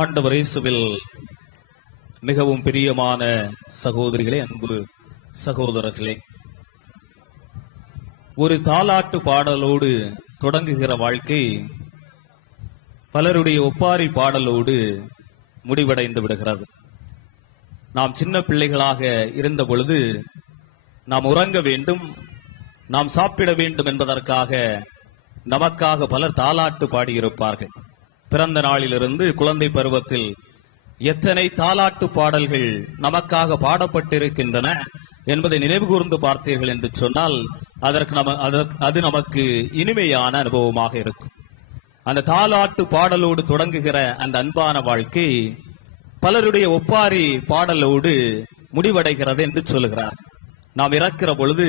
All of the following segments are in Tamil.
ஆண்டவர் இயேசுவில் மிகவும் பிரியமான சகோதரிகளே, அன்பு சகோதரர்களே, ஒரு தாலாட்டு பாடலோடு தொடங்குகிற வாழ்க்கை பலருடைய ஒப்பாரி பாடலோடு முடிவடைந்து விடுகிறது. நாம் சின்ன பிள்ளைகளாக இருந்த பொழுது நாம் உறங்க வேண்டும், நாம் சாப்பிட வேண்டும் என்பதற்காக நமக்காக பலர் தாலாட்டு பாடியிருப்பார்கள். பிறந்த நாளிலிருந்து குழந்தை பருவத்தில் எத்தனை தாலாட்டு பாடல்கள் நமக்காக பாடப்பட்டிருக்கின்றன என்பதை நினைவு கூர்ந்து பார்த்தீர்கள் என்று சொன்னால் அது நமக்கு இனிமையான அனுபவமாக இருக்கும். அந்த தாலாட்டு பாடலோடு தொடங்குகிற அந்த அன்பான வாழ்க்கை பலருடைய ஒப்பாரி பாடலோடு முடிவடைகிறது என்று சொல்லுகிறார். நாம் இறக்கிற பொழுது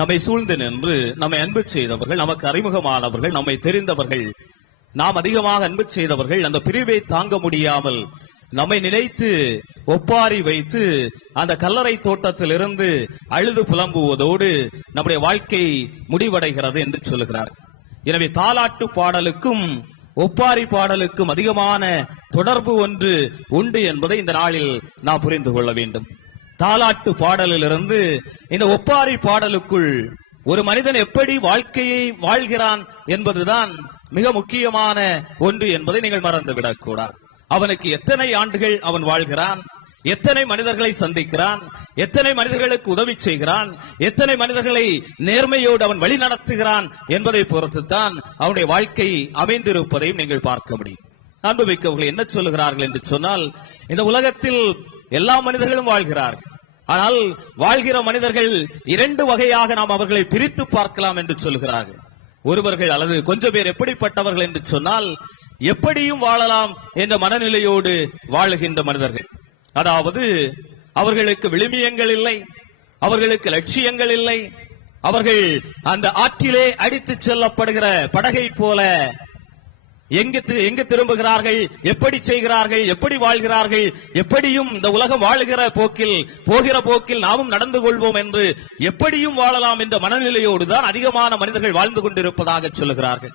நம்மை சூழ்ந்து நின்று நம்மை அன்பு செய்தவர்கள், நமக்கு அறிமுகமானவர்கள், நம்மை தெரிந்தவர்கள், நாம் அதிகமாக அன்பு செய்தவர்கள் அந்த பிரிவை தாங்க முடியாமல் நம்மை நினைத்து ஒப்பாரி வைத்து அந்த கல்லறை தோட்டத்திலிருந்து அழுது புலம்புவதோடு நம்முடைய வாழ்க்கை முடிவடைகிறது என்று சொல்லுகிறார். எனவே தாலாட்டு பாடலுக்கும் ஒப்பாரி பாடலுக்கும் அதிகமான தொடர்பு ஒன்று உண்டு என்பதை இந்த நாளில் நாம் புரிந்து கொள்ள வேண்டும். தாலாட்டு பாடலிலிருந்து இந்த ஒப்பாரி பாடலுக்குள் ஒரு மனிதன் எப்படி வாழ்க்கையை வாழ்கிறான் என்பதுதான் மிக முக்கியமான ஒன்று என்பதை நீங்கள் மறந்துவிடக் கூடாது. அவனுக்கு எத்தனை ஆண்டுகள் அவன் வாழ்கிறான், எத்தனை மனிதர்களை சந்திக்கிறான், எத்தனை மனிதர்களுக்கு உதவி செய்கிறான், எத்தனை மனிதர்களை நேர்மையோடு அவன் வழி நடத்துகிறான் என்பதை பொறுத்துத்தான் அவனுடைய வாழ்க்கை அமைந்திருப்பதையும் நீங்கள் பார்க்க முடியும். அன்புமிக்கவர்கள் என்ன சொல்லுகிறார்கள் என்று சொன்னால், இந்த உலகத்தில் எல்லா மனிதர்களும் வாழ்கிறார்கள். ஆனால் வாழ்கிற மனிதர்கள் இரண்டு வகையாக நாம் அவர்களை பிரித்து பார்க்கலாம் என்று சொல்கிறார்கள். ஒருவர்கள் அல்லது கொஞ்சம் பேர் எப்படிப்பட்டவர்கள் என்று சொன்னால், எப்படியும் வாழலாம் என்ற மனநிலையோடு வாழுகின்ற மனிதர்கள். அதாவது அவர்களுக்கு விழுமியங்கள் இல்லை, அவர்களுக்கு லட்சியங்கள் இல்லை, அவர்கள் அந்த ஆற்றிலே அடித்து செல்லப்படுகிற படகை போல எங்கு திரும்புகிறார்கள், எப்படி செய்கிறார்கள், எப்படி வாழ்கிறார்கள், எப்படியும் இந்த உலகம் வாழுகிற போக்கில் போகிற போக்கில் நாமும் நடந்து கொள்வோம் என்று எப்படியும் வாழலாம் என்ற மனநிலையோடு தான் அதிகமான மனிதர்கள் வாழ்ந்து கொண்டிருப்பதாக சொல்லுகிறார்கள்.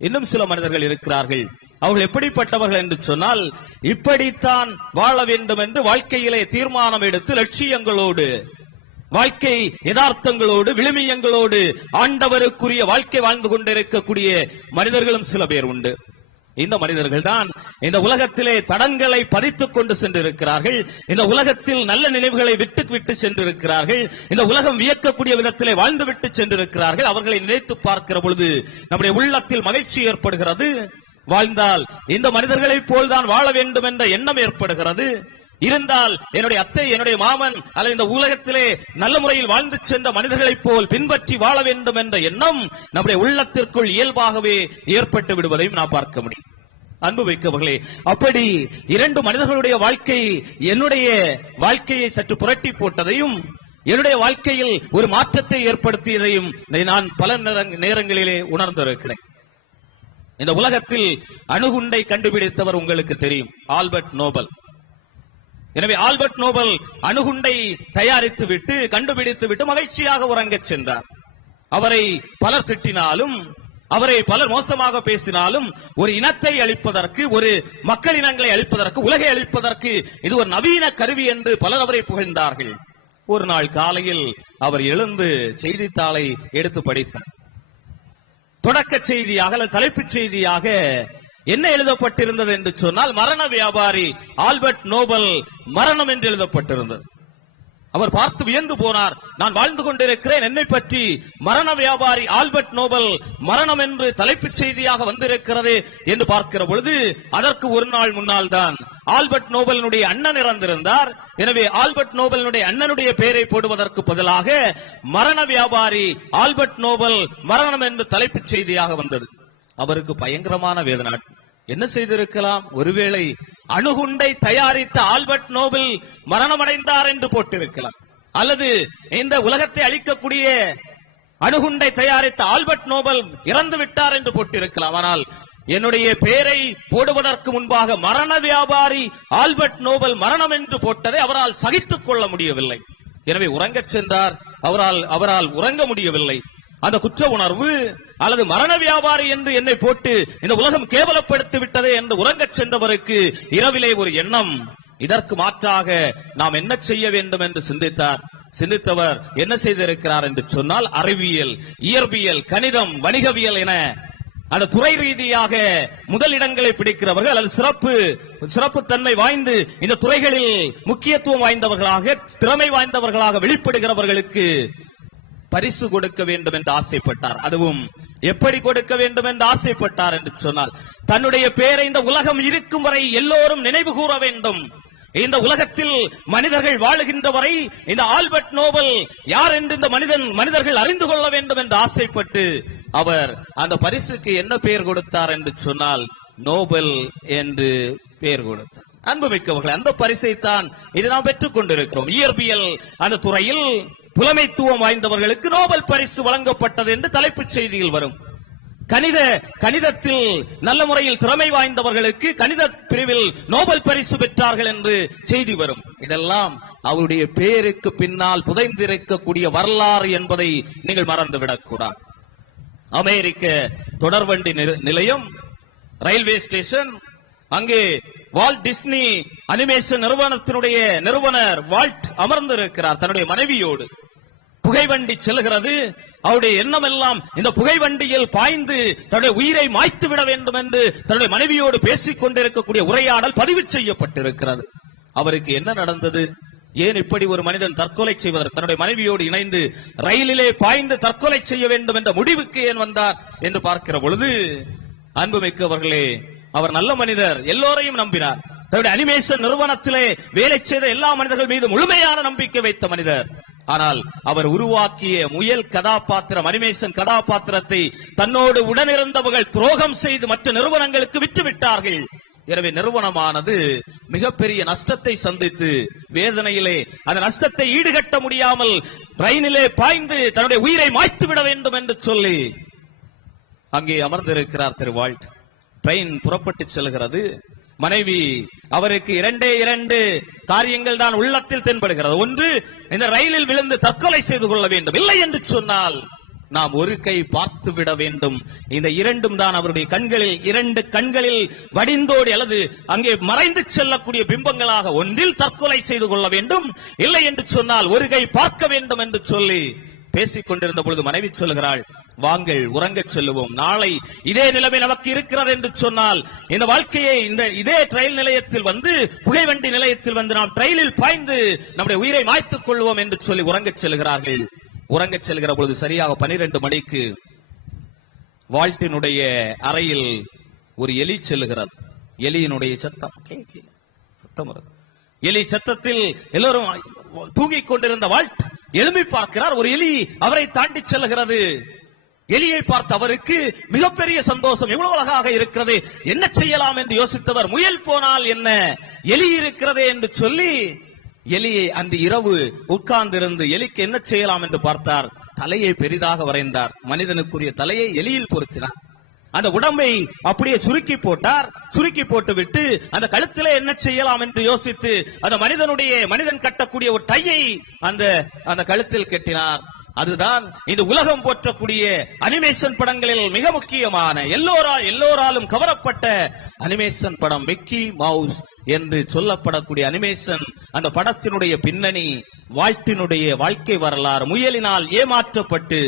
இன்னும் சில மனிதர்கள் இருக்கிறார்கள், அவர்கள் எப்படிப்பட்டவர்கள் என்று சொன்னால், இப்படித்தான் வாழ வேண்டும் என்று வாழ்க்கையிலே தீர்மானம் எடுத்து லட்சியங்களோடு, வாழ்க்கை யதார்த்தங்களோடு, விழுமியங்களோடு ஆண்டவருக்குரிய வாழ்க்கை வாழ்ந்து கொண்டிருக்கக்கூடிய மனிதர்களும் சில பேர் உண்டு. இந்த மனிதர்கள் தான் இந்த உலகத்திலே தடங்களை பதித்துக் கொண்டு சென்றிருக்கிறார்கள். இந்த உலகத்தில் நல்ல நினைவுகளை விட்டு சென்றிருக்கிறார்கள். இந்த உலகம் வியக்கக்கூடிய விதத்திலே வாழ்ந்து விட்டு சென்றிருக்கிறார்கள். அவர்களை நினைத்து பார்க்கிற பொழுது நம்முடைய உள்ளத்தில் மகிழ்ச்சி ஏற்படுகிறது. வாழ்ந்தால் இந்த மனிதர்களைப் போல்தான் வாழ வேண்டும் என்ற எண்ணம் ஏற்படுகிறது. இருந்தால் என்னுடைய அத்தை, என்னுடைய மாமன் அல்லது இந்த உலகத்திலே நல்ல முறையில் வாழ்ந்து சென்ற மனிதர்களைப் போல் பின்பற்றி வாழ வேண்டும் என்ற எண்ணம் நம்முடைய உள்ளத்திற்குள் இயல்பாகவே ஏற்பட்டு விடுவதையும் நாம் பார்க்க முடியும். அன்பு வைக்கவர்களே, அப்படி இரண்டு மனிதர்களுடைய வாழ்க்கை என்னுடைய வாழ்க்கையை சற்று புரட்டி போட்டதையும், என்னுடைய வாழ்க்கையில் ஒரு மாற்றத்தை ஏற்படுத்தியதையும் நான் பல நேரங்களிலே உணர்ந்திருக்கிறேன். இந்த உலகத்தில் அணுகுண்டை கண்டுபிடித்தவர் உங்களுக்கு தெரியும், ஆல்பர்ட் நோபல். எனவே ஆல்பர்ட் நோபல் அணுகுண்டை தயாரித்து விட்டு, கண்டுபிடித்து விட்டு மகிழ்ச்சியாக உறங்கச் சென்றார். அவரை பலர் திட்டினாலும், அவரை பலர் மோசமாக பேசினாலும், ஒரு இனத்தை அழிப்பதற்கு, ஒரு மக்கள் இனங்களை அழிப்பதற்கு, உலகை அழிப்பதற்கு இது ஒரு நவீன கருவி என்று பலர் அவரை புகழ்ந்தார்கள். ஒரு நாள் காலையில் அவர் எழுந்து செய்தித்தாளை எடுத்து படித்தார். தொடக்க செய்தியாக அல்லது தலைப்புச் செய்தியாக என்ன எழுதப்பட்டிருந்தது என்று சொன்னால், மரண வியாபாரி ஆல்பர்ட் நோபல் மரணம் என்று எழுதப்பட்டிருந்தது. அவர் பார்த்து வியந்து போனார். நான் வாழ்ந்து கொண்டிருக்கிறேன், என்னை பற்றி மரண வியாபாரி ஆல்பர்ட் நோபல் மரணம் என்று தலைப்புச் செய்தியாக வந்திருக்கிறது என்று பார்க்கிற பொழுது, அதற்கு ஒரு நாள் முன்னால் தான் ஆல்பர்ட் நோபலினுடைய அண்ணன் இறந்திருந்தார். எனவே ஆல்பர்ட் நோபலினுடைய அண்ணனுடைய பெயரை போடுவதற்கு பதிலாக மரண வியாபாரி ஆல்பர்ட் நோபல் மரணம் என்று தலைப்புச் செய்தியாக வந்தது. அவருக்கு பயங்கரமான வேதனை. என்ன செய்திருக்கலாம்? ஒருவேளை அணுகுண்டை தயாரித்த ஆல்பர்ட் நோபல் மரணமடைந்தார் என்று போட்டிருக்கலாம், அல்லது இந்த உலகத்தை அழிக்கக்கூடிய அணுகுண்டை தயாரித்த ஆல்பர்ட் நோபல் இறந்து விட்டார் என்று போட்டிருக்கலாம். ஆனால் என்னுடைய பெயரை போடுவதற்கு முன்பாக மரண வியாபாரி ஆல்பர்ட் நோபல் மரணம் என்று போட்டதை அவரால் சகித்துக் கொள்ள முடியவில்லை. எனவே உறங்கச் சென்றார். அவரால் உறங்க முடியவில்லை. அந்த குற்ற உணர்வு அல்லது மரண வியாபாரி என்று என்னை போட்டு இந்த உலகம் கேவலப்படுத்தி விட்டதே என்று உறங்கச் சென்றவருக்கு இரவிலே ஒரு எண்ணம். இதற்கு மாற்றாக நாம் என்ன செய்ய வேண்டும் என்று சிந்தித்தவர் என்ன செய்திருக்கிறார் என்று சொன்னால், அறிவியல், இயற்பியல், கணிதம், வணிகவியல் என அந்த துறை ரீதியாக முதலிடங்களை பிடிக்கிறவர்கள் அல்லது சிறப்பு தன்மை வாய்ந்து இந்த துறைகளில் முக்கியத்துவம் வாய்ந்தவர்களாக, திறமை வாய்ந்தவர்களாக வெளிப்படுகிறவர்களுக்கு பரிசு கொடுக்க வேண்டும் என்று ஆசைப்பட்டார். அதுவும் எப்படி கொடுக்க வேண்டும் என்று ஆசைப்பட்டார் என்று சொன்னால், தன்னுடைய பெயரை இந்த உலகம் இருக்கும் வரை எல்லோரும் நினைவு கூற வேண்டும். இந்த உலகத்தில் மனிதர்கள் வாழுகின்ற வரை இந்த ஆல்பர்ட் நோபல் யார் என்று இந்த மனிதர்கள் அறிந்து கொள்ள வேண்டும் என்று ஆசைப்பட்டு அவர் அந்த பரிசுக்கு என்ன பெயர் கொடுத்தார் என்று சொன்னால், நோபல் என்று பெயர் கொடுத்தார். அன்புமிக்கவர்கள், அந்த பரிசைத்தான் இது நாம் பெற்றுக் கொண்டிருக்கிறோம். இயற்பியல் அந்த துறையில் புலமைத்துவம் வாய்ந்தவர்களுக்கு நோபல் பரிசு வழங்கப்பட்டது என்று தலைப்புச் செய்தியில் வரும். கணிதத்தில் நல்ல முறையில் திறமை வாய்ந்தவர்களுக்கு கணித பிரிவில் நோபல் பரிசு பெற்றார்கள் என்று செய்தி வரும். இதெல்லாம் அவருடைய பெயருக்கு பின்னால் புதைந்திருக்கக்கூடிய வரலாறு என்பதை நீங்கள் மறந்துவிடக் கூடாது. அமெரிக்க தொடர்வண்டி நிலையம், ரயில்வே ஸ்டேஷன், அங்கே வால்ட் டிஸ்னி அனிமேஷன் நிறுவனத்தினுடைய நிறுவனர் வால்ட் அமர்ந்திருக்கிறார் தன்னுடைய மனைவியோடு. புகைவண்டி செல்கிறது. அவருடைய எண்ணம் எல்லாம் இந்த புகைவண்டியில் பாய்ந்து தன்னுடைய உயிரை மாய்த்து விட வேண்டும் என்று தன்னுடைய மனைவியோடு பேசிக் கொண்டிருக்கக்கூடிய உரையாடல் பதிவு செய்யப்பட்டிருக்கிறது. அவருக்கு என்ன நடந்தது? ஏன் இப்படி ஒரு மனிதன் தற்கொலை செய்வதற்கு தன்னுடைய மனைவியோடு இணைந்து ரயிலிலே பாய்ந்து தற்கொலை செய்ய வேண்டும் என்ற முடிவுக்கு ஏன் வந்தார் என்று பார்க்கிற பொழுது, அன்புமிக்கவர்களே, அவர் நல்ல மனிதர், எல்லோரையும் நம்பினார். தன்னுடைய அனிமேஷன் நிறுவனத்திலே வேலை செய்த எல்லா மனிதர்கள் மீது முழுமையான நம்பிக்கை வைத்த மனிதர். ஆனால் அவர் உருவாக்கிய முயல் கதாபாத்திரம், அனிமேஷன் கதாபாத்திரத்தை தன்னோடு உடனிருந்தவர்கள் துரோகம் செய்து மற்ற நிறுவனங்களுக்கு விட்டுவிட்டார்கள். எனவே நிறுவனமானது மிகப்பெரிய நஷ்டத்தை சந்தித்து வேதனையிலே அந்த நஷ்டத்தை ஈடுகட்ட முடியாமல் ரயிலிலே பாய்ந்து தன்னுடைய உயிரை மாய்த்து விட வேண்டும் என்று சொல்லி அங்கே அமர்ந்திருக்கிறார் திரு வால்ட். ட்ரெயின் புறப்பட்டு செல்கிறது. மனைவி அவருக்கு இரண்டு காரியங்கள் தான் உள்ளத்தில் தென்படுகிறது. ஒன்று, இந்த ரயிலில் விழுந்து தற்கொலை செய்து கொள்ள வேண்டும். இல்லை என்று சொன்னால் நாம் ஒரு கை பார்த்து விட வேண்டும். இந்த இரண்டும் தான் அவருடைய கண்களில், இரண்டு கண்களில் வடிந்தோடி அல்லது அங்கே மறைந்து செல்லக்கூடிய பிம்பங்களாக. ஒன்றில் தற்கொலை செய்து கொள்ள வேண்டும், இல்லை என்று சொன்னால் ஒரு கை பார்க்க வேண்டும் என்று சொல்லி பேசிக் கொண்டிருந்த பொழுது மனைவி சொல்கிறாள், வாங்கள் உறங்கச் செல்லுவோம். நாளை இதே நிலைமை நமக்கு இருக்கிறது என்று சொன்னால் இந்த வாழ்க்கையை இதே ரயில் நிலையத்தில் வந்து, புகைவண்டி நிலையத்தில் வந்து நாம் ரயிலில் பாய்ந்து நம்முடைய உயிரை மாய்த்துக் கொள்வோம் என்று சொல்லி உறங்கச் செல்கிறார்கள். உறங்கச் செல்கிற பொழுது சரியாக 12 மணிக்கு வால்ட்டினுடைய அறையில் ஒரு எலி செல்லுகிறது. எலியினுடைய சத்தம் எலி சத்தத்தில் எல்லோரும் தூங்கிக் கொண்டிருந்த வால்ட் எழும்பி பார்க்கிறார். ஒரு எலி அவரை தாண்டி செல்கிறது. எலியை பார்த்த அவருக்கு மிகப்பெரிய சந்தோஷம். எவ்வளவு அழகாக இருக்கிறது, என்ன செய்யலாம் என்று யோசித்தவர், முயல் போனால் என்ன, எலி இருக்கிறதே என்று சொல்லி எலியை அந்த இரவு உட்கார்ந்திருந்து எலிக்கு என்ன செய்யலாம் என்று பார்த்தார். தலையை பெரிதாக வரைந்தார். மனிதனுக்குரிய தலையை எலியில் பொருத்தினார். அந்த உடம்பை அப்படியே சுருக்கி போட்டார். சுருக்கி போட்டு விட்டு அந்த கழுத்திலே என்ன செய்யலாம் என்று யோசித்து அந்த மனிதன் கட்டக்கூடிய ஒரு டையை அந்த கழுத்தில் கட்டினார். அதுதான் இந்த உலகம் போற்றக்கூடிய அனிமேஷன் படங்களில் மிக முக்கியமான எல்லோராலும் கவரப்பட்ட அனிமேஷன் படம் மிக்கி மவுஸ் என்று சொல்லப்படக்கூடிய அனிமேஷன். அந்த படத்தினுடைய பின்னணி வால்ட்டினுடைய வாழ்க்கை வரலாறு. முயலினால் ஏமாற்றப்பட்டு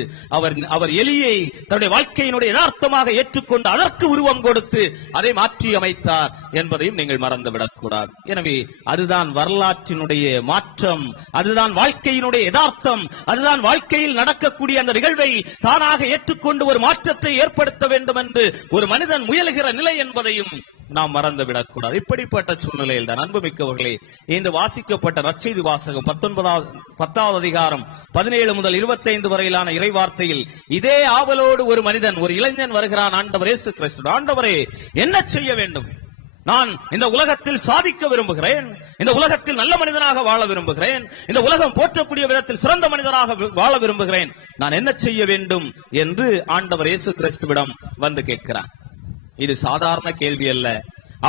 அவர் எலியை தன்னுடைய வாழ்க்கையினுடைய யதார்த்தமாக ஏற்றுக்கொண்டு அதற்கு உருவம் கொடுத்து அதை மாற்றி அமைத்தார் என்பதையும் நீங்கள் மறந்துவிடக் கூடாது. எனவே அதுதான் வரலாற்றினுடைய மாற்றம், அதுதான் வாழ்க்கையினுடைய யதார்த்தம், அதுதான் வாழ்க்கையில் நடக்கக்கூடிய அந்த நிகழ்வை தானாக ஏற்றுக்கொண்டு ஒரு மாற்றத்தை ஏற்படுத்த வேண்டும் என்று ஒரு மனிதன் முயலுகிற நிலை என்பதையும் நாம் மறந்துவிடக் கூடாது. இப்படிப்பட்ட சூழ்நிலையில் தான் அன்புமிக்கவர்களே, இன்று வாசிக்கப்பட்ட நற்செய்தி வாசகம் 10வது அதிகாரம் 17 முதல் 25 வரையிலான இறைவார்த்தையில் இதே ஆவலோடு ஒரு மனிதன், ஒரு இளைஞன் வருகிறான். ஆண்டவர் இயேசு கிறிஸ்து, ஆண்டவரே என்ன செய்ய வேண்டும்? நான் இந்த உலகத்தில் சாதிக்க விரும்புகிறேன், இந்த உலகத்தில் நல்ல மனிதனாக வாழ விரும்புகிறேன், இந்த உலகம் போற்றக்கூடிய விதத்தில் சிறந்த மனிதனாக வாழ விரும்புகிறேன், நான் என்ன செய்ய வேண்டும் என்று ஆண்டவர் இயேசு கிறிஸ்துவிடம் வந்து கேட்கிறான். இது சாதாரண கேள்வி அல்ல.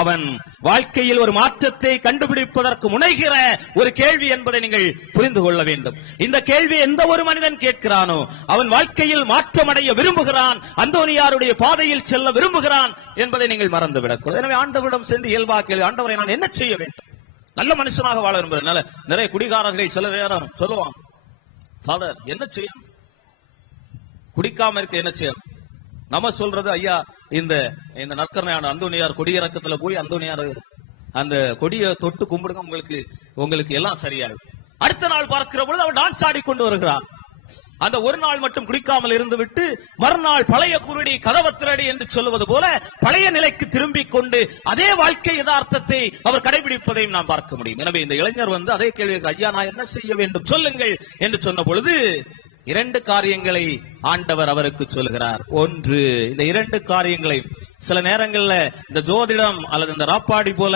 அவன் வாழ்க்கையில் ஒரு மாற்றத்தை கண்டுபிடிப்பதற்கு முனைகிற ஒரு கேள்வி என்பதை நீங்கள் புரிந்து கொள்ள வேண்டும். இந்த கேள்வி எந்த ஒரு மனிதன் கேட்கிறானோ அவன் வாழ்க்கையில் மாற்றமடைய விரும்புகிறான், அந்தோனியாருடைய பாதையில் செல்ல விரும்புகிறான் என்பதை நீங்கள் மறந்துவிடக்கூடாது. எனவே ஆண்டவரிடம் சென்று இயல்பாக கேள்வி, ஆண்டவரை நான் என்ன செய்ய வேண்டும்? நல்ல மனுஷனாக வாழ விரும்புகிறேன். நிறைய குடிகாரர்கள் சில நேரம் சொல்லுவான், ஃபாதர் என்ன செய்யணும், குடிக்காம இருக்க என்ன செய்யணும்? நம்ம சொல்றது, ஐயா இந்த நற்கரணையான அந்தோனியார் கொடியிறக்கத்துல போய் அந்தோனியார் அந்த கொடியை தொட்டு கும்பிடுங்க, உங்களுக்கு எல்லாம் சரியாகும். அடுத்த நாள் பார்க்கிற பொழுது அவர் டான்ஸ் ஆடி கொண்டு வருகிறார். அந்த ஒரு நாள் மட்டும் குடிக்காமல் இருந்து விட்டு மறுநாள் பழைய குருடி கதவத்திரடி என்று சொல்லுவது போல பழைய நிலைக்கு திரும்பிக் கொண்டு அதே வாழ்க்கை யதார்த்தத்தை அவர் கடைபிடிப்பதையும் நாம் பார்க்க முடியும். எனவே இந்த இளைஞர் அதே கேள்வி, ஐயா நான் என்ன செய்ய வேண்டும் சொல்லுங்கள் என்று சொன்ன பொழுது 2 காரியங்களை ஆண்டவர் அவருக்கு சொல்லுகிறார். ஒன்று, இந்த 2 காரியங்களை சில நேரங்கள்ல இந்த ஜோதிடம் அல்லது இந்த ராப்பாடி போல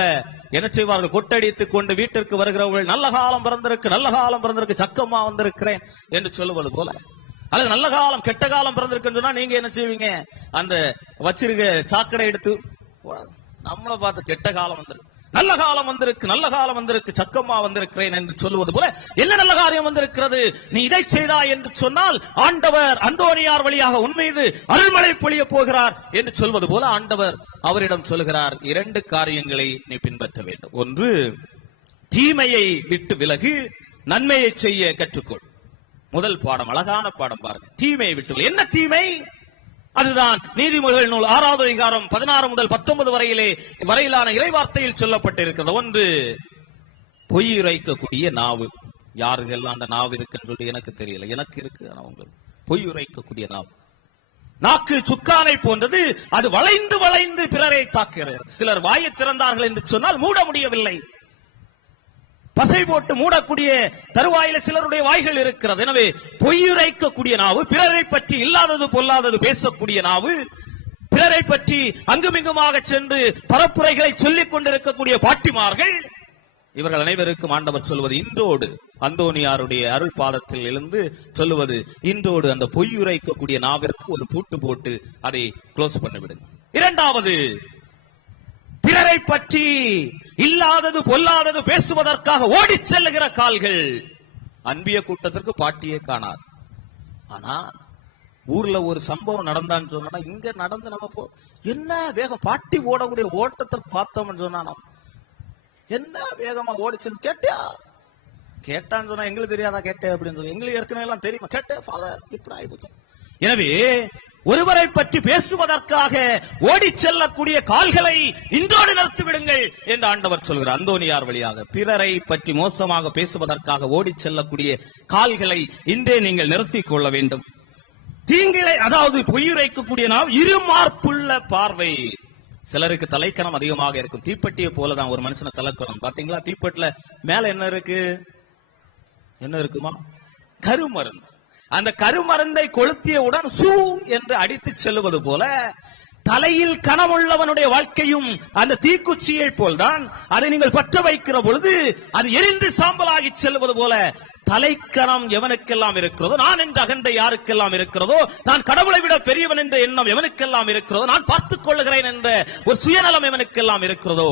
என்ன செய்வார்கள், கொட்டடித்துக் கொண்டு வீட்டிற்கு வருகிறவர்கள் நல்ல காலம் பிறந்திருக்கு சக்கமா வந்திருக்கிறேன் என்று சொல்லுவது போல, அல்லது நல்ல காலம் கெட்ட காலம் பிறந்திருக்குன்னு சொன்னா நீங்க என்ன செய்வீங்க, அந்த வச்சிருக்க சாக்கடை எடுத்து நம்மளை பார்த்து கெட்ட காலம் வந்திருக்கு, நல்ல காலம் வந்திருக்கு சக்கமா வந்திருக்கிறேன் என்று சொல்லுவது போல, என்ன நல்ல காரியம் வந்திருக்கிறது, நீ இதை செய்தாய் என்று சொன்னால் ஆண்டவர் அந்தோனியார் வழியாக உன் மீது அருள்மழை பொழிய போகிறார் என்று சொல்வது போல ஆண்டவர் அவரிடம் சொல்லுகிறார், 2 காரியங்களை நீ பின்பற்ற வேண்டும். ஒன்று, தீமையை விட்டு விலகு, நன்மையை செய்ய கற்றுக்கொள். முதல் பாடம், அழகான பாடம் பாருங்க. தீமையை விட்டு, என்ன தீமை? அதுதான் நீதிமொழிகள் நூல் 6வது அதிகாரம் 16 முதல் 19 வரையிலான இறைவார்த்தையில் சொல்லப்பட்டிருக்கிறது. ஒன்று, பொய் உரைக்கக்கூடிய நாவு. யாருக்கெல்லாம் அந்த நாவு இருக்குன்னு சொல்லி எனக்கு தெரியல, எனக்கு இருக்கு. உங்களுக்கு பொய் உரைக்கக்கூடிய நாவு. நாக்கு சுக்கானை போன்றது, அது வளைந்து வளைந்து பிறரை தாக்குகிறது. சிலர் வாயை திறந்தார்கள் என்று சொன்னால் மூட முடியவில்லை, பசை போட்டு மூடக்கூடிய தருவாயில சிலருடைய வாய்கள் இருக்கிறது. எனவே பொய்யுரைக்கக்கூடிய நாவு, பிறரை பற்றி இல்லாதது பொல்லாதது பேசக்கூடிய நாவு, பிறரை பற்றி அங்குமிங்குமாக சென்று பரப்புரைகளை சொல்லிக் கொண்டிருக்கக்கூடிய பாட்டிமார்கள், இவர்கள் அனைவருக்கும் ஆண்டவர் சொல்வது இன்றோடு, அந்தோனியாருடைய அருள் பாதத்தில் எழுந்து சொல்லுவது இன்றோடு அந்த பொய்யுரைக்கக்கூடிய நாவிற்கு ஒரு பூட்டு போட்டு அதை க்ளோஸ் பண்ணிவிடுங்க. 2வது, பிறரை பற்றி இல்லாதது பொல்லாதது பேசுவதற்காக ஓடி செல்லுகிற கால்கள். அன்பிய கூட்டத்திற்கு பாட்டியே காணாது. ஆனா ஊர்ல ஒரு சம்பவம் நடந்தான்னு சொன்னா, இங்க நடந்து நம்ம என்ன வேகம் பாட்டி ஓடக்கூடிய ஓட்டத்தை பார்த்தோம்னு சொன்னா, என்ன வேகமா ஓடிச்சுன்னு கேட்டான்னு சொன்னா எங்களுக்கு தெரியாதா கேட்டேன் அப்படின்னு சொல்லி, எங்களுக்கு ஏற்கனவே எல்லாம் தெரியுமா கேட்டேன் ஃபாதர் இப்படி ஆயிப்போச்சு. எனவே ஒருவரை பற்றி பேசுவதற்காக ஓடி செல்லக்கூடிய கால்களை இன்றோடு நிறுத்திவிடுங்கள் என்று ஆண்டவர் சொல்கிறார். அந்தோனியார் வழியாக பிறரை பற்றி மோசமாக பேசுவதற்காக ஓடி செல்லக்கூடிய கால்களை இன்றே நீங்கள் நிறுத்திக் கொள்ள வேண்டும். தீங்கிலை, அதாவது பொய்யுரைக்கக்கூடிய நாம் இருமார்ப்புள்ள பார்வை. சிலருக்கு தலைக்கணம் அதிகமாக இருக்கும். தீப்பெட்டியை போலதான் ஒரு மனுஷனை தலைக்கணும். பாத்தீங்களா, தீப்பெட்டில மேல என்ன இருக்குமா, கருமருந்து. அந்த கருமருந்தை கொளுத்தியவுடன் சூ என்று அடித்து செல்லுவது போல தலையில் கனமுள்ளவனுடைய வாழ்க்கையும் அந்த தீக்குச்சியை போல்தான். அதை நீங்கள் பற்ற வைக்கிற பொழுது அது எரிந்து சாம்பலாகி செல்வது போல தலைக்கணம் எவனுக்கெல்லாம் இருக்கிறதோ, நான் என்ற அகந்தை யாருக்கெல்லாம் இருக்கிறதோ, நான் கடவுளை விட பெரியவன் என்ற எண்ணம் எவனுக்கெல்லாம் இருக்கிறதோ, நான் பார்த்துக் கொள்ளுகிறேன் என்ற ஒரு சுயநலம் எவனுக்கெல்லாம் இருக்கிறதோ,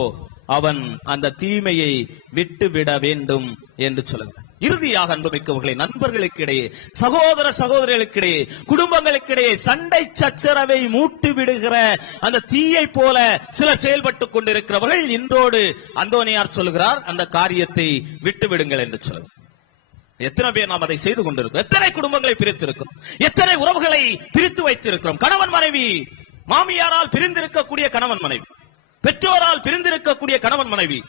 அவன் அந்த தீமையை விட்டுவிட வேண்டும் என்று சொல்லுகிறார். இறுதியாக அன்புமிக்கவர்களை, நண்பர்களுக்கு இடையே, சகோதர சகோதரிகளுக்கிடையே, குடும்பங்களுக்கிடையே சண்டை சச்சரவை மூட்டு விடுகிற அந்த தீயை போல சிலர் செயல்பட்டுக் கொண்டிருக்கிறவர்கள் இன்றோடு அந்தோனியார் சொல்லுகிறார், அந்த காரியத்தை விட்டுவிடுங்கள் என்று சொல்லுகிறார். எத்தனை பேர் நாம் அதை செய்து கொண்டிருக்கிறோம்? எத்தனை குடும்பங்களை பிரித்திருக்கிறோம்? எத்தனை உறவுகளை பிரித்து வைத்திருக்கிறோம்? கணவன் மனைவி, மாமியாரால் பிரிந்திருக்கக்கூடிய கணவன் மனைவி, பெற்றோரால் பிரிந்திருக்கக்கூடிய கணவன் மனைவி,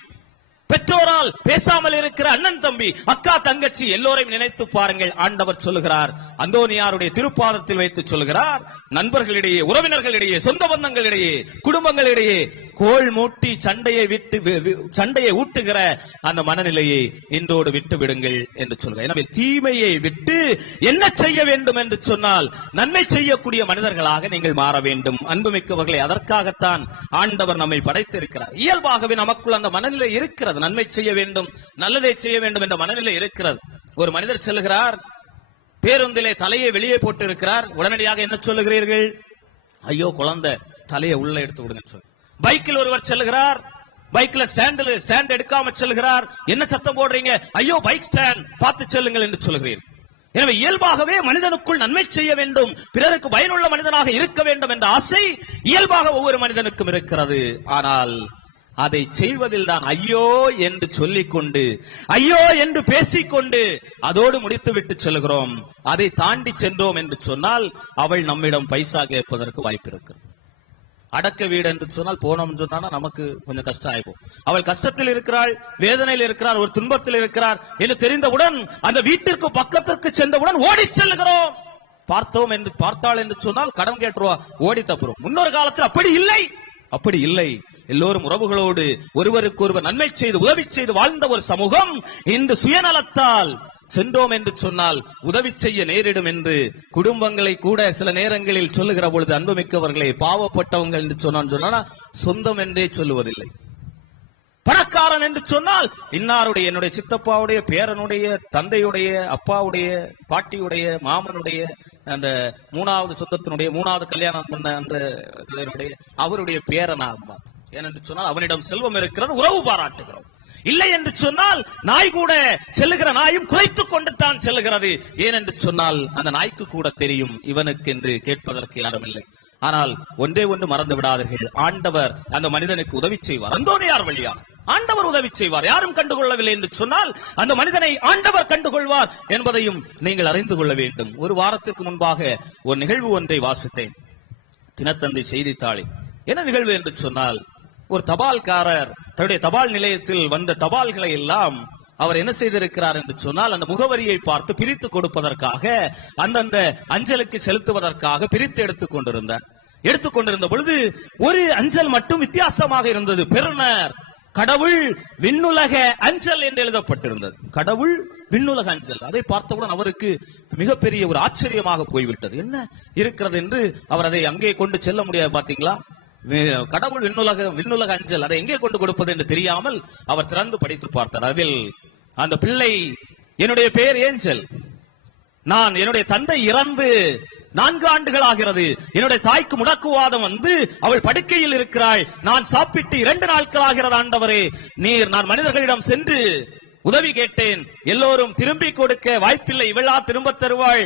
பெற்றோரால் பேசாமல் இருக்கிற அண்ணன் தம்பி, அக்கா தங்கச்சி, எல்லோரையும் நினைத்து பாருங்கள். ஆண்டவர் சொல்லுகிறார், அந்தோனியாருடைய திருப்பாதத்தில் வைத்து சொல்லுகிறார், நண்பர்களிடையே, உறவினர்களிடையே, சொந்த பந்தங்களிடையே, குடும்பங்களிடையே கோள் மூட்டி சண்டையை ஊட்டுகிற அந்த மனநிலையை இன்றோடு விட்டு விடுங்கள் என்று சொல்கிறார். எனவே தீமையை விட்டு என்ன செய்ய வேண்டும் என்று சொன்னால் நன்மை செய்யக்கூடிய மனிதர்களாக நீங்கள் மாற வேண்டும். அன்புமிக்கவர்களை, அதற்காகத்தான் ஆண்டவர் நம்மை படைத்திருக்கிறார். இயல்பாகவே நமக்குள் அந்த மனநிலை இருக்கிறது. நன்மை செய்ய வேண்டும், நல்லதை செய்ய வேண்டும் என்ற மனநிலை இருக்கிறது. ஒரு மனிதர் செல்கிறார், பேருந்திலே தலையை வெளியே போட்டு இருக்கிறார். உடனடியாக என்ன சொல்லுகிறீர்கள்? ஐயோ குழந்தை, தலையை உள்ள எடுத்து விடுங்க சொல்லு. பைக்கில் ஒருவர் செல்லுகிறார், பைக்ல ஸ்டாண்ட் எடுக்காம செல்கிறார். என்ன சத்தம் போடுறீங்க? ஐயோ பைக் ஸ்டாண்ட் பார்த்து செல்லுங்கள் என்று சொல்கிறேன். எனவே இயல்பாகவே மனிதனுக்குள் நன்மை செய்ய வேண்டும், பிறருக்கு பயனுள்ள மனிதனாக இருக்க வேண்டும் என்ற ஆசை இயல்பாக ஒவ்வொரு மனிதனுக்கும் இருக்கிறது. ஆனால் அதை செய்வதில் தான் ஐயோ என்று சொல்லிக்கொண்டு, ஐயோ என்று பேசிக்கொண்டு அதோடு முடித்துவிட்டு செல்கிறோம். அதை தாண்டி சென்றோம் என்று சொன்னால் அவள் நம்மிடம் பைசா கேட்பதற்கு வாய்ப்பு இருக்கிறது. அடக்க வீடு என்று சொன்னால் போனோம் சொன்னா நமக்கு கொஞ்சம் கஷ்டம் ஆயிடும். அவள் கஷ்டத்தில் இருக்கிறாள், வேதனையில் இருக்கிறார், ஒரு துன்பத்தில் இருக்கிறார் என்று தெரிந்தவுடன் அந்த வீட்டிற்கு பக்கத்திற்கு சென்றவுடன் ஓடி செல்கிறோம். பார்த்தோம் என்று பார்த்தாள் என்று சொன்னால் கடன் கேட்டுருவா, ஓடி தப்புறோம். முன்னொரு காலத்தில் அப்படி இல்லை. எல்லோரும் உறவுகளோடு ஒருவருக்கு ஒருவர் நன்மை செய்து உதவி செய்து வாழ்ந்த ஒரு சமூகம் இந்த சுயநலத்தால் சென்றோம் என்று சொன்னால் உதவி செய்ய நேரிடும் என்று குடும்பங்களை கூட சில நேரங்களில் சொல்லுகிற பொழுது, அன்புமிக்கவர்களே, பாவப்பட்டவங்க என்று சொன்னா சொந்தம் என்றே சொல்லுவதில்லை. பணக்காரன் என்று சொன்னால் இன்னாருடைய, என்னுடைய சித்தப்பாவுடைய, பேரனுடைய, தந்தையுடைய, அப்பாவுடைய, பாட்டியுடைய, மாமனுடைய, அந்த மூணாவது சொந்தத்தினுடைய, மூணாவது கல்யாணம் பண்ண அந்த அவருடைய பேரனாக பார்த்து. ஏனென்று சொன்னால் அவனிடம் செல்வம் இருக்கிறது, உறவு பாராட்டுகிறோம். இல்லை என்று சொன்னால் நாய் கூட செல்லுகிற நாயும் குறைத்துக் கொண்டு தான் செல்லுகிறது. ஏனென்று சொன்னால் அந்த நாய்க்கு கூட தெரியும் இவனுக்கு என்று கேட்பதற்கு யாரும் இல்லை. ஆனால் ஒன்றே ஒன்று மறந்து விடாதீர்கள், ஆண்டவர் அந்த மனிதனுக்கு உதவி செய்வார். அந்தோனியார் வழியா ஆண்டவர் உதவி செய்வார். யாரும் கண்டுகொள்ளவில்லை என்று சொன்னால் அந்த மனிதனை ஆண்டவர் கண்டுகொள்வார் என்பதையும் நீங்கள் அறிந்து கொள்ள வேண்டும். ஒரு வாரத்திற்கு முன்பாக ஒரு நிகழ்வு ஒன்றை வாசித்தேன் தினத்தந்தி செய்தித்தாளில். என்ன நிகழ்வு என்று சொன்னால், ஒரு தபால்காரர் தன்னுடைய தபால் நிலையத்தில் வந்த தபால்களை எல்லாம் அவர் என்ன செய்திருக்கிறார் என்று சொன்னால், அந்த முகவரியை பார்த்து பிரித்து கொடுப்பதற்காக, அந்தந்த அஞ்சலுக்கு செலுத்துவதற்காக பிரித்து எடுத்துக்கொண்டிருந்த பொழுது ஒரு அஞ்சல் மட்டும் வித்தியாசமாக இருந்தது. பெறுநர் கடவுள் விண்ணுலக அஞ்சல் என்று எழுதப்பட்டிருந்தது. கடவுள் விண்ணுலக அஞ்சல். அதை பார்த்தவுடன் அவருக்கு மிகப்பெரிய ஒரு ஆச்சரியமாக போய்விட்டது. என்ன இருக்கிறது என்று அவர் அதை அங்கே கொண்டு செல்ல முடியாது. பாத்தீங்களா, கடவுள் விண்ணுலக அஞ்சல், அதை எங்கே கொண்டு கொடுப்பது என்று தெரியாமல் அவர் திறந்து படித்து பார்த்தார். அதில் அந்த பிள்ளை, என்னுடைய பெயர் ஏஞ்சல், நான் என்னுடைய தந்தை இறந்து 4 ஆண்டுகள் ஆகிறது, என்னுடைய தாய்க்கு முடக்குவாதம் வந்து அவள் படுக்கையில் இருக்கிறாள், நான் சாப்பிட்டு 2 நாட்கள் ஆகிறது ஆண்டவரே, நீர், நான் மனிதர்களிடம் சென்று உதவி கேட்டேன், எல்லோரும் திரும்பி கொடுக்க வாய்ப்பில்லை, இவளா திரும்ப தருவாள்,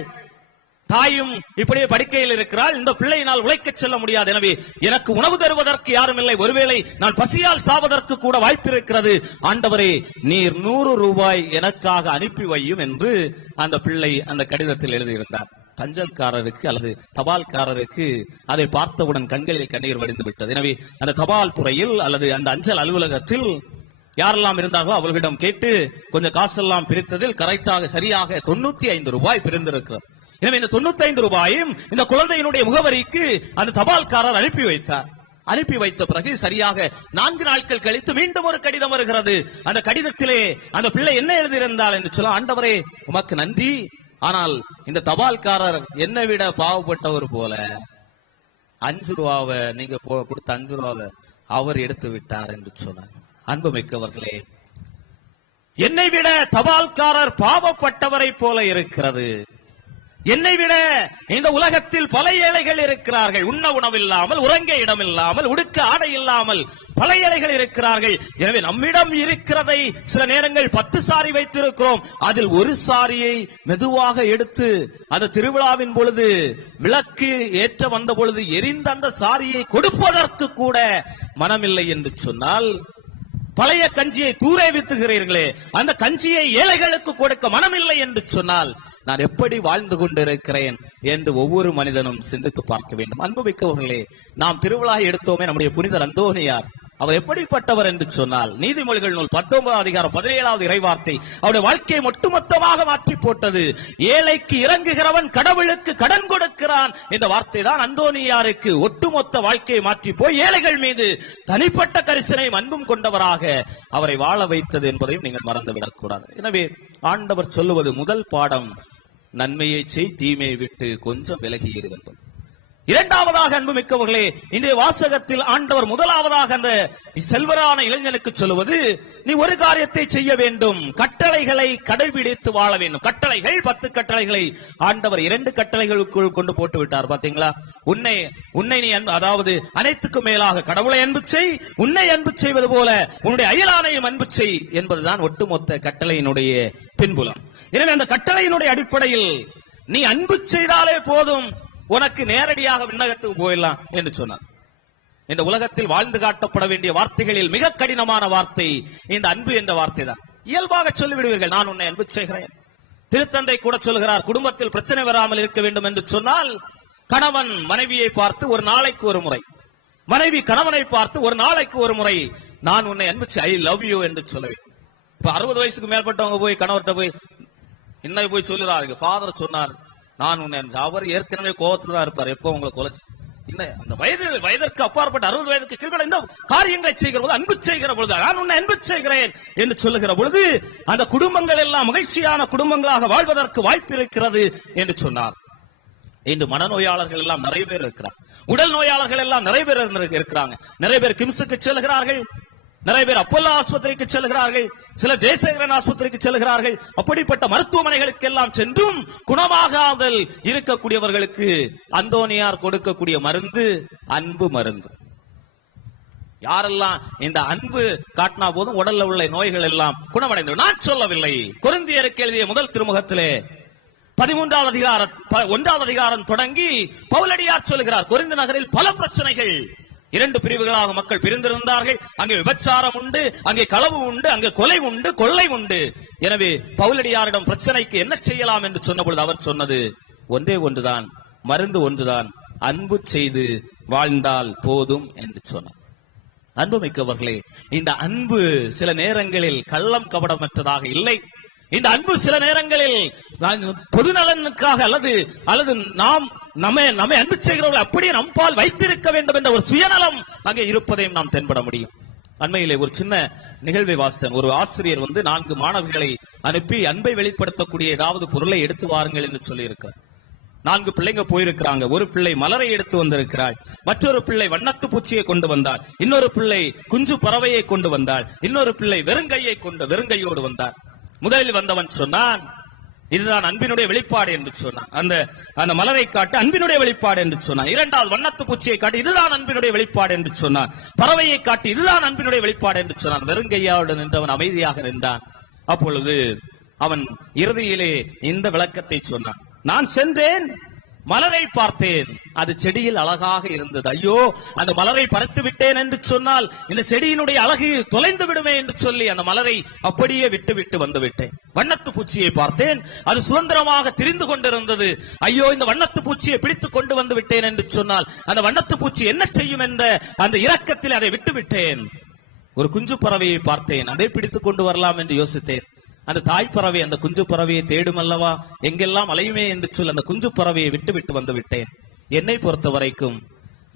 தாயும் இப்படியே படுக்கையில் இருக்கிறாள், இந்த பிள்ளையினால் உழைக்க செல்ல முடியாது, எனவே எனக்கு உணவு தருவதற்கு யாரும் இல்லை, ஒருவேளை நான் பசியால் சாவதற்கு கூட வாய்ப்பு இருக்கிறது, ஆண்டவரே நீர் 100 ரூபாய் எனக்காக அனுப்பி வையும் என்று அந்த பிள்ளை அந்த கடிதத்தில் எழுதியிருந்தார். அஞ்சல்காரருக்கு அல்லது தபால்காரருக்கு அதை பார்த்தவுடன் கண்களில் கண்ணீர் வடிந்து விட்டது. எனவே அந்த தபால் துறையில் அல்லது அந்த அஞ்சல் அலுவலகத்தில் யாரெல்லாம் இருந்தார்களோ அவர்களிடம் கேட்டு கொஞ்சம் காசெல்லாம் பிரித்ததில் கரெக்டாக சரியாக 95 ரூபாய் பிரிந்திருக்கிறது. எனவே இந்த 95 ரூபாயும் இந்த குழந்தையினுடைய முகவரிக்கு அந்த தபால்காரர் அனுப்பி வைத்தார். அனுப்பி வைத்த பிறகு சரியாக 4 நாட்கள் கழித்து மீண்டும் ஒரு கடிதம் வருகிறது. அந்த கடிதத்திலே அந்த பிள்ளை என்ன எழுதியிருந்தால் என்று சொல்ல, ஆண்டவரே உமக்கு நன்றி, ஆனால் இந்த தபால்காரர் என்னை விட பாவப்பட்டவர் போல 5 ரூபாவை நீங்க கொடுத்த 5 ரூபாவை அவர் எடுத்து விட்டார் என்று சொன்னார். அன்புமிக்கவர்களே, என்னை விட தபால்காரர் பாவப்பட்டவரை போல இருக்கிறது. என்னை விட இந்த உலகத்தில் பல ஏழைகள் இருக்கிறார்கள். உண்ண உணவில்லாமல், உறங்க இடமில்லாமல், உடுக்க ஆடை இல்லாமல் பல ஏழைகள் இருக்கிறார்கள். எனவே நம்மிடம் இருக்கிறதை சில நேரங்கள் 10 சாரி வைத்திருக்கிறோம். அதில் ஒரு சாரியை மெதுவாக எடுத்து அந்த திருவிழாவின் பொழுது விளக்கு ஏற்ற வந்த பொழுது எரிந்த அந்த சாரியை கொடுப்பதற்கு கூட மனமில்லை என்று சொன்னால், பழைய கஞ்சியை தூரே வித்துகிறீர்களே, அந்த கஞ்சியை ஏழைகளுக்கு கொடுக்க மனமில்லை என்று சொன்னால் நான் எப்படி வாழ்ந்து கொண்டிருக்கிறேன் என்று ஒவ்வொரு மனிதனும் சிந்தித்து பார்க்க வேண்டும். அன்புமிக்கவர்களே, நாம் திருவிழா எடுத்தோமே, நம்முடைய புனிதர் அந்தோனியார் அவர் எப்படிப்பட்டவர் என்று சொன்னால், நீதிமொழிகள் நூல் 19 அதிகாரம் 17வது இறைவார்த்தை அவருடைய வாழ்க்கையை ஒட்டுமொத்தமாக மாற்றி போட்டது. ஏழைக்கு இறங்குகிறவன் கடவுளுக்கு கடன் கொடுக்கிறான் என்ற வார்த்தை தான் அந்தோனியாருக்கு ஒட்டுமொத்த வாழ்க்கையை மாற்றி போய் ஏழைகள் மீது தனிப்பட்ட கரிசனையும் அன்பும் கொண்டவராக அவரை வாழ வைத்தது என்பதையும் நீங்கள் மறந்துவிடக் கூடாது. எனவே ஆண்டவர் சொல்லுவது முதல் பாடம், நன்மையை செய், தீமையை விட்டு கொஞ்சம் விலகி இரு என்பது. இரண்டாவதாக அன்புமிக்கவர்களே, இன்றைய வாசகத்தில் ஆண்டவர் முதலாவதாக அந்த செல்வரான இளைஞனுக்கு சொல்லுவது, நீ ஒரு காரியத்தை செய்ய வேண்டும், கட்டளைகளை கடைபிடித்து வாழ வேண்டும். கட்டளைகள் 10 கட்டளைகளை ஆண்டவர் 2 கட்டளைகளுக்குள் கொண்டு போட்டு விட்டார். பாத்தீங்களா? உன்னை நீ அதாவது அனைத்துக்கும் மேலாக கடவுளை அன்பு செய், உன்னை அன்பு செய்வது போல உன்னுடைய அயலானையும் அன்பு செய் என்பதுதான் ஒட்டுமொத்த கட்டளையினுடைய பின்புலம். எனவே அந்த கட்டளையினுடைய அடிப்படையில் நீ அன்பு செய்தாலே போதும், உனக்கு நேரடியாக விண்ணகத்துக்கு போயிடலாம் என்று சொன்னார். இந்த உலகத்தில் வாழ்ந்து காட்டப்பட வேண்டிய வார்த்தைகளில் மிக கடினமான வார்த்தை இந்த அன்பு என்ற வார்த்தை தான். இயல்பாக சொல்லிவிடுவீர்கள், நான் உன்னை அன்பு செய்கிறேன். திருத்தந்தை கூட சொல்கிறார், குடும்பத்தில் பிரச்சனை வராமல் இருக்க வேண்டும் என்று சொன்னால் கணவன் மனைவியை பார்த்து ஒரு நாளைக்கு ஒரு முறை, மனைவி கணவனை பார்த்து ஒரு நாளைக்கு ஒரு முறை நான் உன்னை அன்பு ஐ லவ் யூ என்று சொல்லுவேன். இப்ப 60 வயசுக்கு மேற்பட்டவங்க போய் கணவர்கிட்ட போய் என்ன போய் சொல்லுறாங்க, ஃபாதர் சொன்னார் நான் உன்னை, அவர் ஏற்கனவே கோபத்துல தான் இருப்பார், எப்போ உங்களை கொலை அந்த வயதிற்கு அப்பாற்பட்ட 60 வயதுக்கு கீழே இந்த காரியங்களை செய்கிற போது, அன்பு செய்கிற பொழுது, நான் உன்னை அன்பு செய்கிறேன் என்று சொல்லுகிற பொழுது அந்த குடும்பங்கள் எல்லாம் மகிழ்ச்சியான குடும்பங்களாக வாழ்வதற்கு வாய்ப்பு இருக்கிறது என்று சொன்னார். இன்று மனநோயாளர்கள் எல்லாம் நிறைய பேர் இருக்கிறார், உடல் நோயாளர்கள் எல்லாம் நிறைய பேர் இருக்கிறாங்க. நிறைய பேர் கிம்ஸுக்கு செல்கிறார்கள், நிறைய பேர் அப்போலோ ஆஸ்பத்திரிக்கு செல்கிறார்கள், சில ஜெயசேகரன் ஆஸ்பத்திரிக்கு செல்கிறார்கள். அப்படிப்பட்ட மருத்துவமனைகளுக்கு எல்லாம் சென்றும் குணமாகாமல் இருக்கக்கூடியவர்களுக்கு அந்தோனியார் கொடுக்கக்கூடிய மருந்து அன்பு மருந்து. யாரெல்லாம் இந்த அன்பு காட்டினா போதும் உடல்ல உள்ள நோய்கள் எல்லாம் குணமடைந்து. நான் சொல்லவில்லை, கொரிந்தியருக்கு எழுதிய முதல் திருமுகத்திலே 13வது அதிகாரம் 1வது அதிகாரம் தொடங்கி பவுலடியார் சொல்லுகிறார், கொரிந்து நகரில் பல பிரச்சனைகள், 2 பிரிவுகளாக மக்கள் பிரிந்திருந்தார்கள். அங்கே விபச்சாரம் உண்டு, அங்கே களவு உண்டு, அங்கே கொலை உண்டு, கொள்ளை உண்டு. எனவே பவுலடியாரிடம் பிரச்சனைக்கு என்ன செய்யலாம் என்று சொன்ன பொழுது அவர் சொன்னது ஒன்றே ஒன்றுதான், மருந்து ஒன்றுதான், அன்பு செய்து வாழ்ந்தால் போதும் என்று சொன்னார். அன்புமிக்கவர்களே, இந்த அன்பு சில நேரங்களில் கள்ளம் கபடமற்றதாக இல்லை. இந்த அன்பு சில நேரங்களில் பொது நலனுக்காக அல்லது நாம் நம்மை அன்பு செய்கிறவர்கள் அப்படியே நம்பால் வைத்திருக்க வேண்டும் என்ற ஒரு சுயநலம் அங்கே இருப்பதையும் நாம் தென்பட முடியும். அண்மையிலே ஒரு சின்ன நிகழ்வை வாசித்தேன். ஒரு ஆசிரியர் 4 மாணவர்களை அனுப்பி அன்பை வெளிப்படுத்தக்கூடிய ஏதாவது பொருளை எடுத்து வாருங்கள் என்று சொல்லி இருக்கிறார். 4 பிள்ளைங்க போயிருக்கிறாங்க. ஒரு பிள்ளை மலரை எடுத்து வந்திருக்கிறாள், மற்றொரு பிள்ளை வண்ணத்து பூச்சியை கொண்டு வந்தாள், இன்னொரு பிள்ளை குஞ்சு பறவையை கொண்டு வந்தாள், இன்னொரு பிள்ளை வெறுங்கையோடு வந்தார். முதலில் வந்தவன் சொன்னான், இதுதான் அன்பினுடைய வெளிப்பாடு என்று சொன்னான். அந்த மலரை காட்டு அன்பினுடைய வெளிப்பாடு என்று சொன்னான். 2வது வண்ணத்து பூச்சியை காட்டி இதுதான் அன்பினுடைய வெளிப்பாடு என்று சொன்னான். பறவையை காட்டி இதுதான் அன்பினுடைய வெளிப்பாடு என்று சொன்னான். வெறுங்கையோடு நின்றவன் அமைதியாக நின்றான். அப்பொழுது அவன் இறுதியிலே இந்த விளக்கத்தை சொன்னான், நான் சென்றேன், மலரை பார்த்தேன், அது செடியில் அழகாக இருந்தது. ஐயோ, அந்த மலரை பறித்து விட்டேன் என்று சொன்னால் இந்த செடியினுடைய அழகு தொலைந்து விடுமே என்று சொல்லி அந்த மலரை அப்படியே விட்டு வந்து விட்டேன். வண்ணத்து பூச்சியை பார்த்தேன், அது சுதந்திரமாக திரிந்து கொண்டிருந்தது. ஐயோ, இந்த வண்ணத்து பூச்சியை பிடித்துக் கொண்டு வந்து விட்டேன் என்று சொன்னால் அந்த வண்ணத்து பூச்சி என்ன செய்யும் என்ற அந்த இரக்கத்தில் அதை விட்டு விட்டேன். ஒரு குஞ்சு பறவையை பார்த்தேன், அதை பிடித்துக் கொண்டு வரலாம் என்று யோசித்தேன். அந்த தாய் பறவை அந்த குஞ்சு பறவையை தேடும் அல்லவா, எங்கெல்லாம் அலையுமே என்று சொல்லி அந்த குஞ்சு பறவையை விட்டு வந்து விட்டேன். என்னை பொறுத்த வரைக்கும்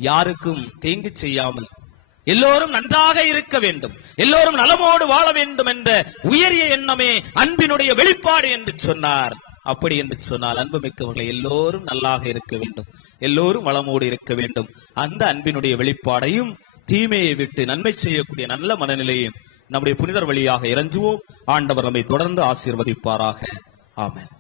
யாருக்கும் தீங்கு செய்யாமல் எல்லோரும் நன்றாக இருக்க வேண்டும், எல்லோரும் நலமோடு வாழ வேண்டும் என்ற உயரிய எண்ணமே அன்பினுடைய வெளிப்பாடு என்று சொன்னார். அப்படி என்று சொன்னால் அன்புமிக்கவர்களை எல்லோரும் நல்லாக இருக்க வேண்டும், எல்லோரும் வளமோடு இருக்க வேண்டும். அந்த அன்பினுடைய வெளிப்பாடையும் தீமையை விட்டு நன்மை செய்யக்கூடிய நல்ல மனநிலையும் நம்முடைய புனிதர் வழியாக இறைஞ்சுவோம். ஆண்டவர் நம்மை தொடர்ந்து ஆசீர்வதிப்பாராக. ஆமென்.